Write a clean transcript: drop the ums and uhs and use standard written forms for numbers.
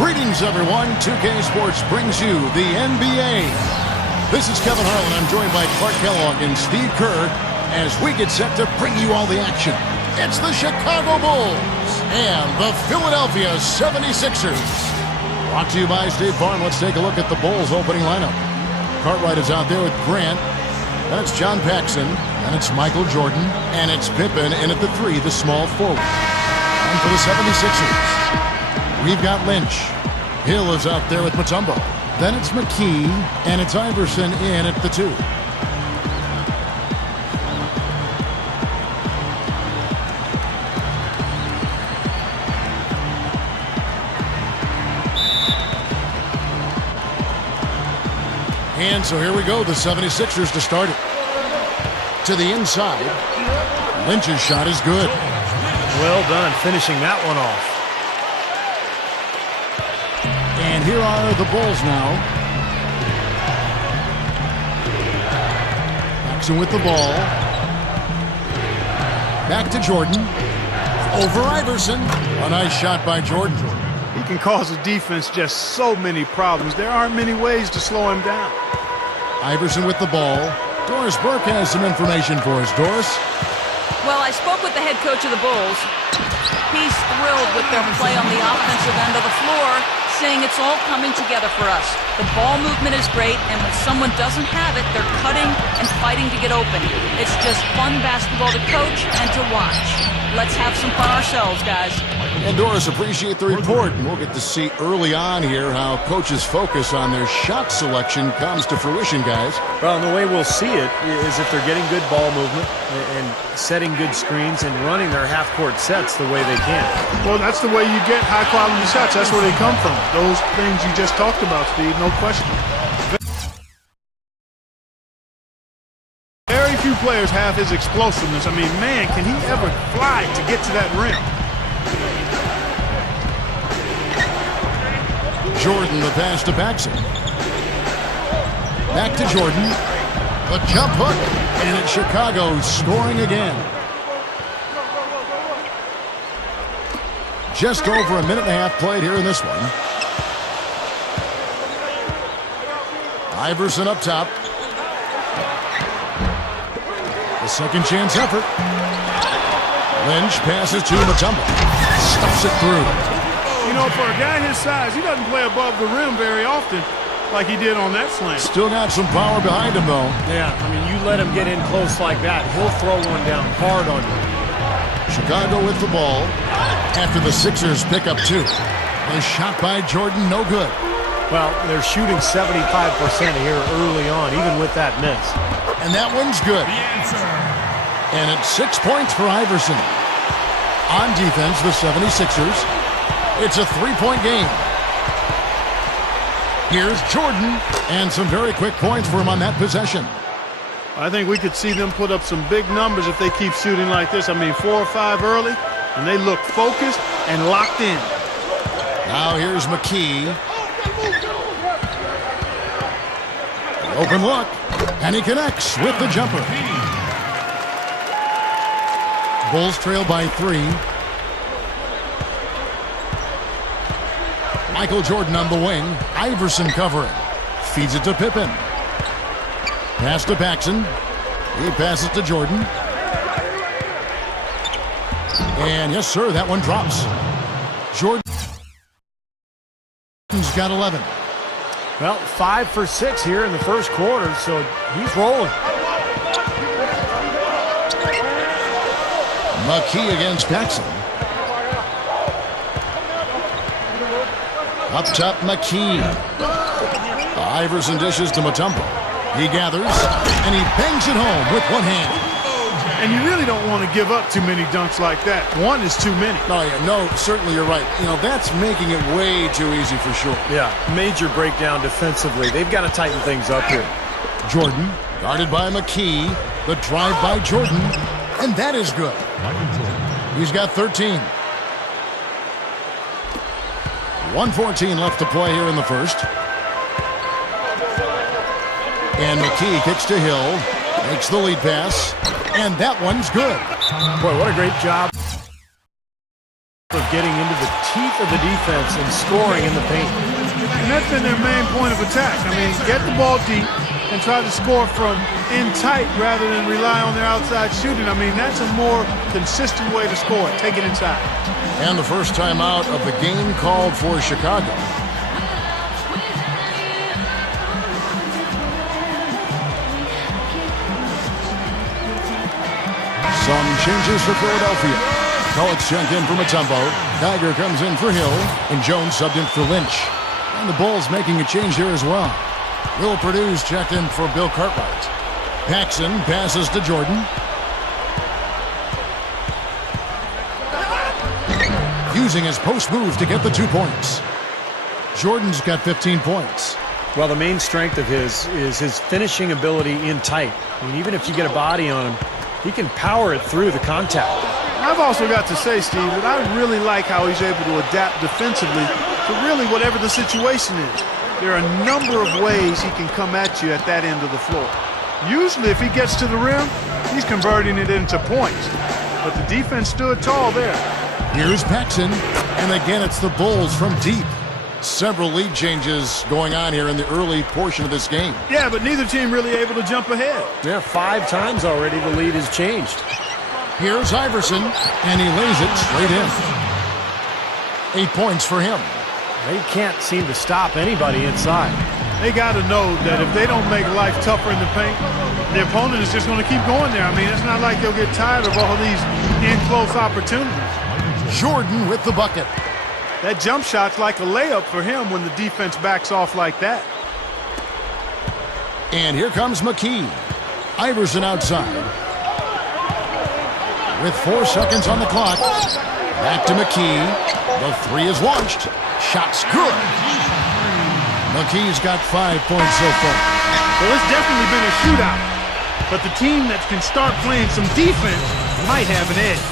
Greetings, everyone. 2K Sports brings you the NBA. This is Kevin Harlan. I'm joined by Clark Kellogg and Steve Kerr as we get set to bring you all the action. It's the Chicago Bulls and the Philadelphia 76'ers. Brought to you by State Farm. Let's take a look at the Bulls opening lineup. Cartwright is out there with Grant. That's John Paxson. And it's Michael Jordan. And it's Pippen in at the 3, the small forward. And for the 76'ers, we've got Lynch. Hill is out there with Mutombo. Then it's McKee, and it's Iverson in at the 2. And so here we go, the 76ers to start it. To the inside. Lynch's shot is good. Well done, finishing that one off. And here are the Bulls now. Paxson with the ball. Back to Jordan. Over Iverson. A nice shot by Jordan. He can cause a defense just so many problems. There aren't many ways to slow him down. Iverson with the ball. Doris Burke has some information for us. Doris? Well, I spoke with the head coach of the Bulls. He's thrilled with their play on the offensive end of the floor, saying it's all coming together for us. The ball movement is great, and when someone doesn't have it, they're cutting and fighting to get open. It's just fun basketball to coach and to watch. Let's have some fun ourselves, guys. And Doris, appreciate the report, and we'll get to see early on here how coaches focus on their shot selection comes to fruition, guys. Well, and the way we'll see it is if they're getting good ball movement and setting good screens and running their half-court sets the way they can. Well, that's the way you get high-quality shots. That's where they come from. Those things you just talked about, Steve, no question. Very few players have his explosiveness. I mean, man, can he ever fly to get to that rim? Jordan, the pass to Paxson. Back to Jordan. A jump hook. And it's Chicago scoring again. Just over a minute and a half played here in this one. Iverson up top. The second chance effort. Lynch passes to Mutombo. Stuffs it through. You know, for a guy his size, he doesn't play above the rim very often like he did on that slam. Still got some power behind him, though. Yeah, I mean, you let him get in close like that, he'll throw one down hard on you. Chicago with the ball after the Sixers pick up 2. A shot by Jordan, no good. Well, they're shooting 75% here early on, even with that miss. And that one's good. The answer. And it's 6 points for Iverson. On defense, the 76ers. It's a 3-point game. Here's Jordan, and some very quick points for him on that possession. I think we could see them put up some big numbers if they keep shooting like this. I mean, 4 or 5 early, and they look focused and locked in. Now here's McKee. Open look, and he connects with the jumper. Bulls trail by 3. Michael Jordan on the wing. Iverson covering. Feeds it to Pippen. Pass to Paxson. He passes to Jordan. And yes, sir, that one drops. Jordan's got 11. Well, 5 for 6 here in the first quarter, so he's rolling. McKee against Paxson. Up top, McKee. Iverson dishes to Mutombo. He gathers, and he bangs it home with one hand. And you really don't want to give up too many dunks like that. One is too many. Oh, yeah, no, certainly you're right. You know, that's making it way too easy for sure. Yeah, major breakdown defensively. They've got to tighten things up here. Jordan, guarded by McKee. The drive by Jordan, and that is good. He's got 13. 1:14 left to play here in the first. And McKee kicks to Hill, makes the lead pass, and that one's good. Boy, what a great job of getting into the teeth after the defense and scoring in the paint. And that's been their main point of attack. I mean, get the ball deep and try to score from in tight rather than rely on their outside shooting. I mean, that's a more consistent way to score. Take it inside. And the first timeout of the game called for Chicago. Some changes for Philadelphia. Collett's checked in for Mutombo. Geiger comes in for Hill. And Jones subbed in for Lynch. And the Bulls making a change here as well. Will Purdue's checked in for Bill Cartwright. Paxson passes to Jordan. Using his post move to get the 2 points. Jordan's got 15 points. Well, the main strength of his is his finishing ability in tight. I mean, even if you get a body on him, he can power it through the contact. I've also got to say, Steve, that I really like how he's able to adapt defensively to really whatever the situation is. There are a number of ways he can come at you at that end of the floor. Usually, if he gets to the rim, he's converting it into points. But the defense stood tall there. Here's Paxson, and again it's the Bulls from deep. Several lead changes going on here in the early portion of this game. Yeah, but neither team really able to jump ahead. Yeah, 5 times already the lead has changed. Here's Iverson, and he lays it straight in. 8 points for him. They can't seem to stop anybody inside. They got to know that if they don't make life tougher in the paint, the opponent is just going to keep going there. I mean, it's not like they'll get tired of all these in-close opportunities. Jordan with the bucket. That jump shot's like a layup for him when the defense backs off like that. And here comes McKee. Iverson outside. With 4 seconds on the clock. Back to McKee. The 3 is launched. Shot's good. McKee's got 5 points so far. Well, it's definitely been a shootout. But the team that can start playing some defense might have an edge.